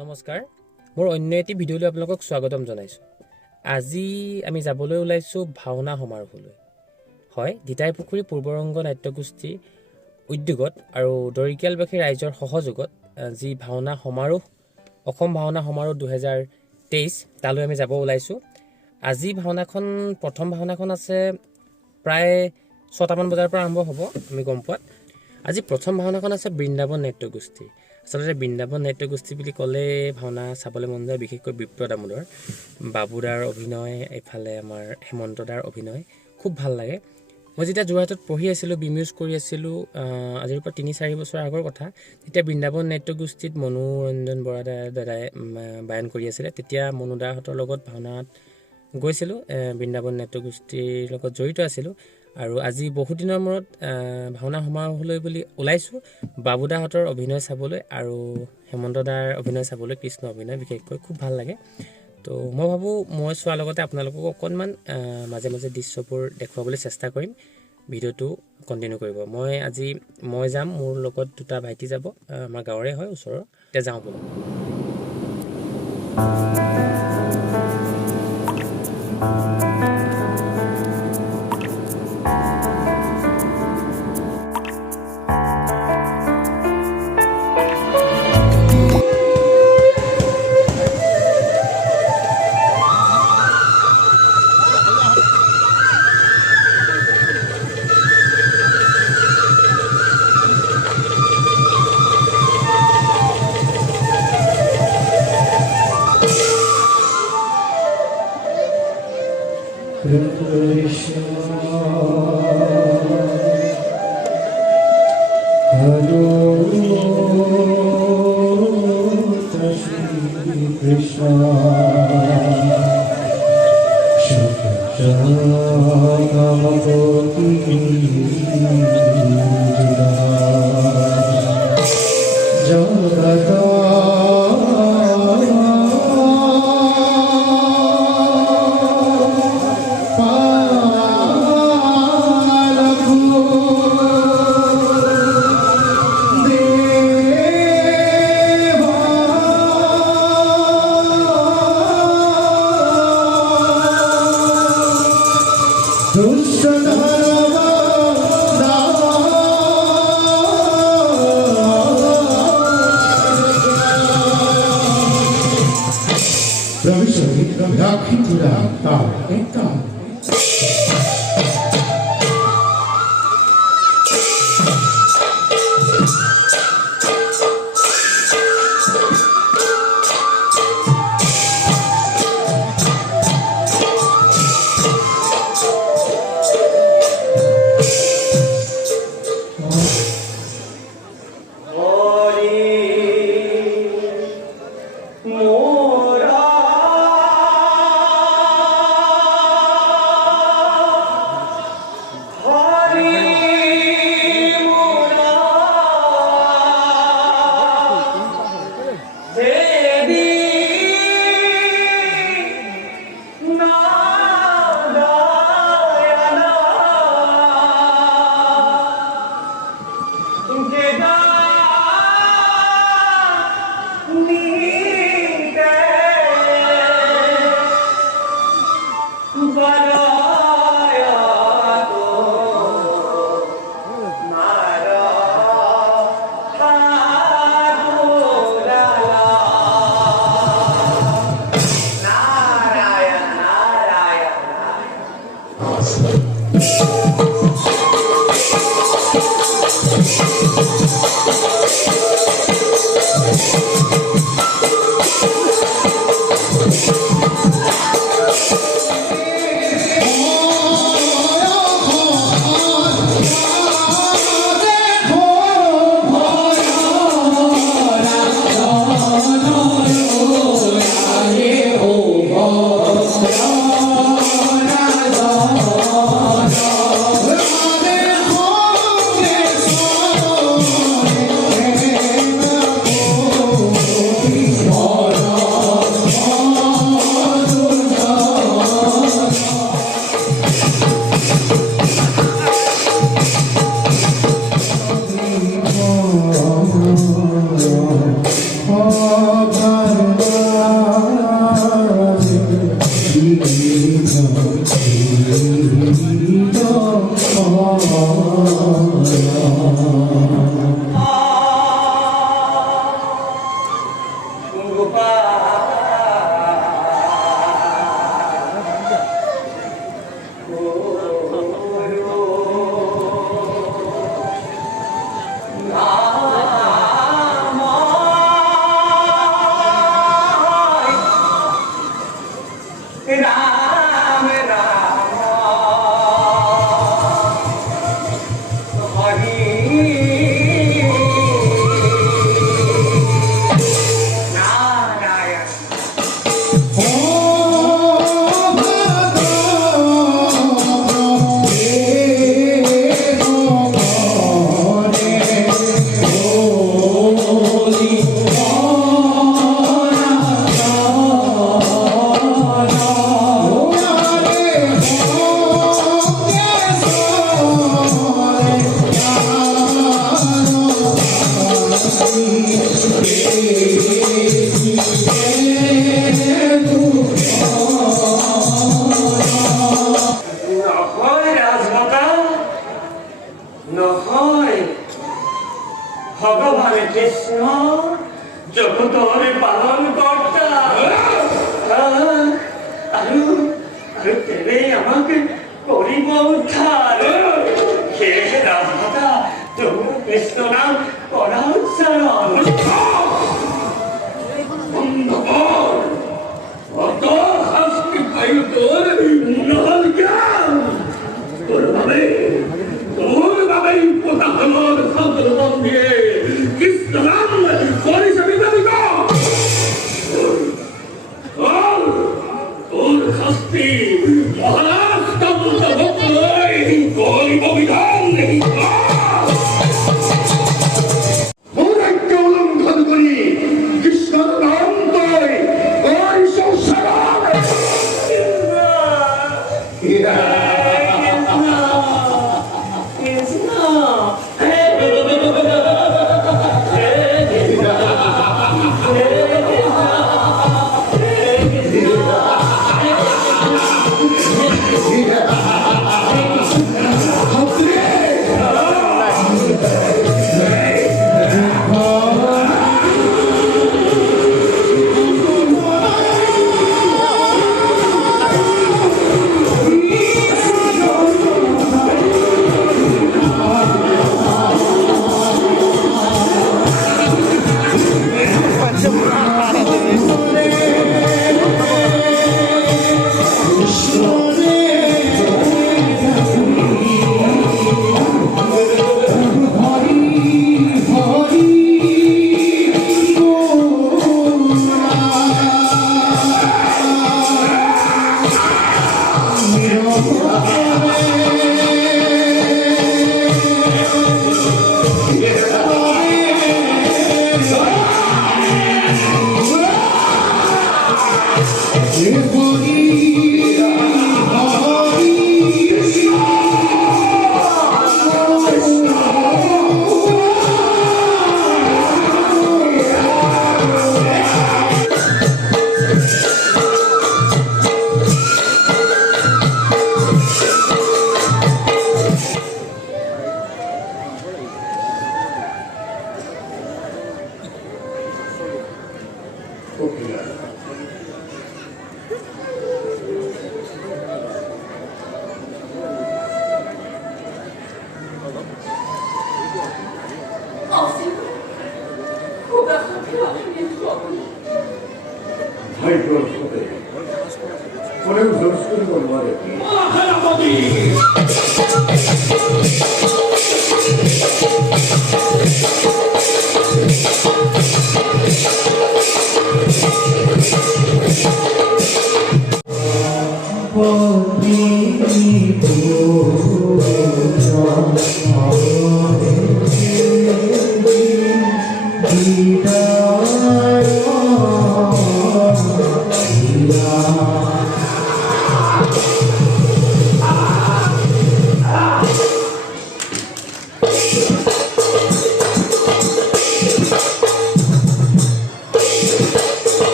নমস্কাৰ মোৰ অন্য এটি ভিডিঅ'লৈ আপোনালোকক স্বাগতম জনাইছোঁ। আজি আমি যাবলৈ ওলাইছোঁ ভাওনা সমাৰোহলৈ। হয়, দিতাই পুখুৰী পূৰ্বৰংগ নাট্যগোষ্ঠী উদ্যোগত আৰু দৰিকিয়ালবাসী ৰাইজৰ সহযোগত যি ভাওনা সমাৰোহ অসম ভাওনা সমাৰোহ 2023 তালৈ আমি যাব ওলাইছোঁ। আজি ভাওনাখন প্ৰথম ভাওনাখন আছে প্ৰায় 6টামান বজাৰ পৰা আৰম্ভ হ'ব আমি গম পোৱাত। আজি প্ৰথম ভাওনাখন আছে বৃন্দাবন নাট্যগোষ্ঠী। আচলতে বৃন্দাবন নাট্যগোষ্ঠী বুলি ক'লে ভাওনা চাবলৈ মন যায়, বিশেষকৈ বিপ্ৰ দামোদৰ বাবুদাৰ অভিনয়, এইফালে আমাৰ হেমন্তদাৰ অভিনয় খুব ভাল লাগে। মই যেতিয়া যোৰহাটত পঢ়ি আছিলোঁ, বিমিউজ কৰি আছিলোঁ, আজিৰ পৰা 3-4 বছৰ আগৰ কথা, তেতিয়া বৃন্দাবন নাট্যগোষ্ঠীত মনোৰঞ্জন বৰা দাদাই বায়ন কৰি আছিলে। তেতিয়া মনুদাহঁতৰ লগত ভাওনাত গৈছিলোঁ, বৃন্দাবন নাট্যগোষ্ঠীৰ লগত জড়িত আছিলোঁ। আৰু আজি বহুদিনৰ মূৰত ভাওনা সমাৰোহলৈ বুলি ওলাইছোঁ বাবুদাহঁতৰ অভিনয় চাবলৈ আৰু হেমন্তদাৰ অভিনয় চাবলৈ। কৃষ্ণ অভিনয় বিশেষকৈ খুব ভাল লাগে। তো মই ভাবোঁ মই চোৱাৰ লগতে আপোনালোকক অকণমান মাজে মাজে দৃশ্যবোৰ দেখুৱাবলৈ চেষ্টা কৰিম। ভিডিঅ'টো কণ্টিনিউ কৰিব। মই যাম, মোৰ লগত 2টা ভাইটি যাব, আমাৰ গাঁৱৰে হয়, ওচৰৰ। এতিয়া যাওঁ বোলো। Oh, ভগবান কৃষ্ণ জগতৰ পালন কৰ্তা আৰু তেনে আমাক কৰিব উদ্ধাৰ সেয়েহে ৰাজমাতা তোমাৰ কৃষ্ণ নাম কৰা উচ্চাৰণ শাস্তি পাইল তোৰ নহল জ্ঞান তোৰ বাবেই পোতাহলৰ সন্তানমন্দিয়ে কৃষ্ণ নাম কৰিছে বিবাদিত তোৰ শাস্তি মহাৰাজ তন্ত্ৰভক্তলৈ কৰিব বিধান মোৰ ৰাজ্য উলংঘন কৰি কৃষ্ণৰ নাম তই কৰিছ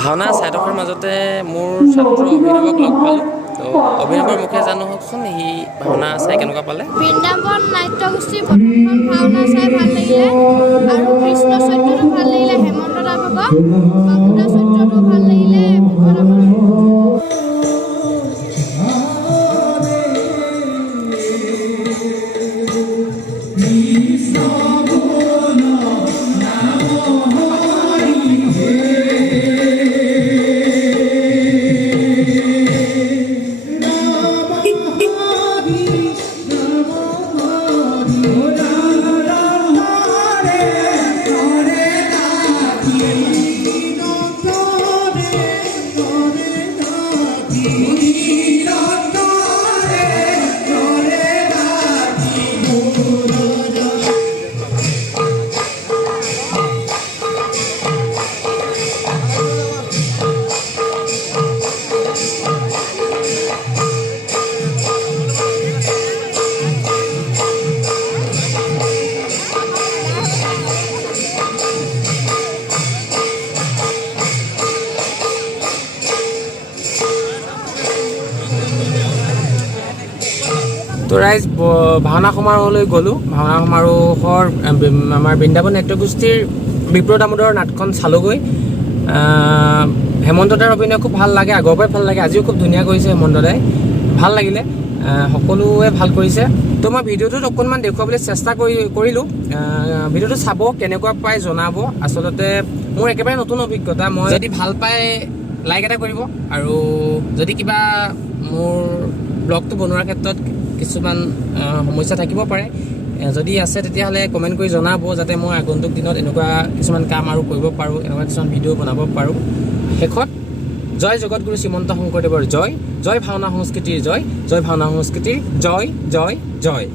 ভাওনা চাই থকাৰ মাজতে মোৰ ছাত্ৰ অভিনৱক লগ পালোঁ। তো অভিনৱৰ মুখে জানো হওকচোন, সি ভাওনা চাই কেনেকুৱা পালে। বৃন্দাবন নাট্যগোষ্ঠীৰ প্ৰথমখন ভাওনা চাই ভাল লাগিলে আৰু কৃষ্ণ চৰিত্ৰটো ভাল লাগিলে হেমন্ত দাসক, বাবুদা চৰিত্ৰটো ভাল লাগিলে তো ৰাইজ ভাওনা সমাৰোহলৈ গ'লোঁ। ভাওনা সমাৰোহৰ আমাৰ বৃন্দাবন নাট্যগোষ্ঠীৰ বিপ্ৰ দামোদৰৰ নাটখন চালোঁগৈ। হেমন্ত দাৰ অভিনয় খুব ভাল লাগে, আগৰ পৰাই ভাল লাগে, আজিও খুব ধুনীয়া কৰিছে হেমন্ত দাই, ভাল লাগিলে, সকলোৱে ভাল কৰিছে। তো মই ভিডিঅ'টোত অকণমান দেখুৱাবলৈ চেষ্টা কৰিলোঁ। ভিডিঅ'টো চাব, কেনেকুৱা পাই জনাব। আচলতে মোৰ একেবাৰে নতুন অভিজ্ঞতা। মই যদি ভাল পায় লাইক এটা কৰিব, আৰু যদি কিবা মোৰ ব্লগটো বনোৱাৰ ক্ষেত্ৰত কিছুমান সমস্যা থাকিব পাৰে, যদি আছে তেতিয়াহ'লে কমেণ্ট কৰি জনাব, যাতে মই আগন্তুক দিনত এনেকুৱা কিছুমান কাম আৰু কৰিব পাৰোঁ, এনেকুৱা কিছুমান ভিডিঅ' বনাব পাৰোঁ। শেষত জয় জগতগুৰু শ্ৰীমন্ত শংকৰদেৱৰ জয়, জয় ভাওনা সংস্কৃতিৰ জয়, জয় ভাওনা সংস্কৃতিৰ জয় জয় জয়।